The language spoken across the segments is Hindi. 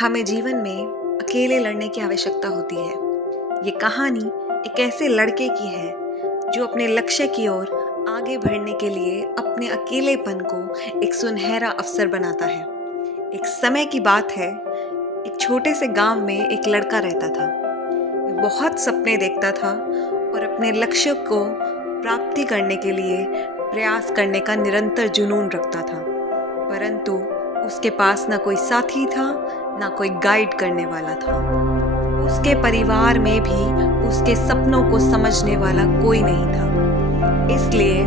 हमें जीवन में अकेले लड़ने की आवश्यकता होती है। ये कहानी एक ऐसे लड़के की है जो अपने लक्ष्य की ओर आगे बढ़ने के लिए अपने अकेलेपन को एक सुनहरा अवसर बनाता है। एक समय की बात है, एक छोटे से गांव में एक लड़का रहता था। वो बहुत सपने देखता था और अपने लक्ष्य को प्राप्ति करने के लिए प्रयास करने का निरंतर जुनून रखता था। परंतु उसके पास ना कोई साथी था, ना कोई गाइड करने वाला था। उसके परिवार में भी उसके सपनों को समझने वाला कोई नहीं था। इसलिए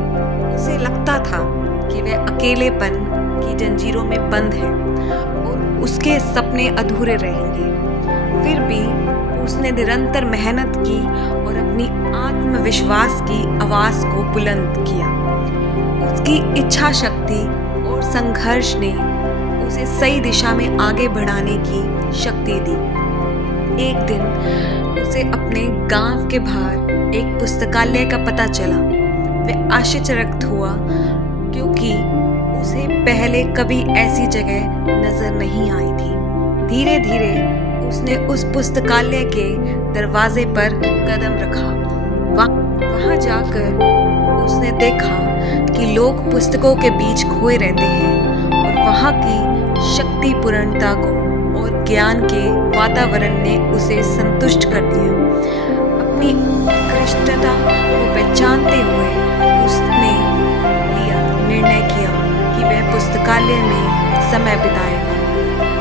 उसे लगता था कि वह अकेलेपन की जंजीरों में बंद है और उसके सपने अधूरे रहेंगे। फिर भी उसने निरंतर मेहनत की और अपनी आत्मविश्वास की आवाज को बुलंद किया। उसकी इच्छा शक्ति और संघर्ष ने उसे सही दिशा में आगे बढ़ाने की शक्ति दी। एक दिन उसे अपने गांव के बाहर एक पुस्तकालय का पता चला। वह आश्चर्यचकित हुआ क्योंकि उसे पहले कभी ऐसी जगह नजर नहीं आई थी। धीरे धीरे उसने उस पुस्तकालय के दरवाजे पर कदम रखा। वहां जाकर उसने देखा कि लोग पुस्तकों के बीच खोए रहते हैं और वहां की शक्तिपूर्णता को और ज्ञान के वातावरण ने उसे संतुष्ट कर दिया। अपनी उत्कृष्टता को पहचानते हुए उसने निर्णय किया कि वह पुस्तकालय में समय बिताएगा।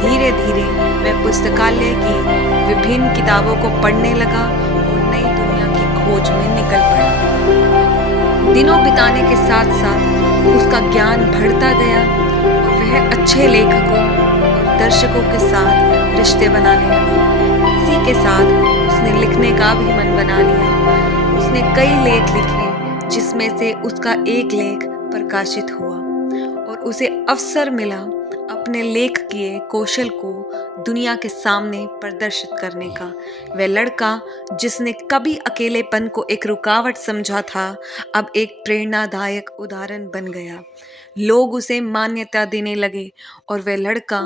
धीरे धीरे वह पुस्तकालय की विभिन्न किताबों को पढ़ने लगा और नई दुनिया की खोज में निकल पड़ा। दिनों बिताने के साथ साथ उसका ज्ञान बढ़ता गया और वह अच्छे लेखकों और दर्शकों के साथ रिश्ते बनाने लगा। इसी के साथ उसने लिखने का भी मन बना लिया। उसने कई लेख लिखे जिसमें से उसका एक लेख प्रकाशित हुआ और उसे अवसर मिला अपने लेख किए कौशल को दुनिया के सामने प्रदर्शित करने का। वह लड़का जिसने कभी अकेलेपन को एक रुकावट समझा था, अब एक प्रेरणादायक उदाहरण बन गया। लोग उसे मान्यता देने लगे और वह लड़का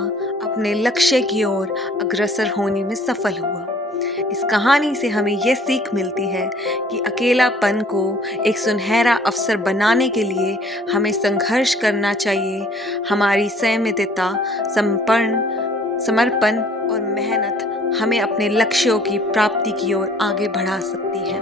अपने लक्ष्य की ओर अग्रसर होने में सफल हुआ। इस कहानी से हमें यह सीख मिलती है कि अकेलापन को एक सुनहरा अवसर बनाने के लिए हमें संघर्ष करना चाहिए। हमारी संयमितता, समर्पण और मेहनत हमें अपने लक्ष्यों की प्राप्ति की ओर आगे बढ़ा सकती है।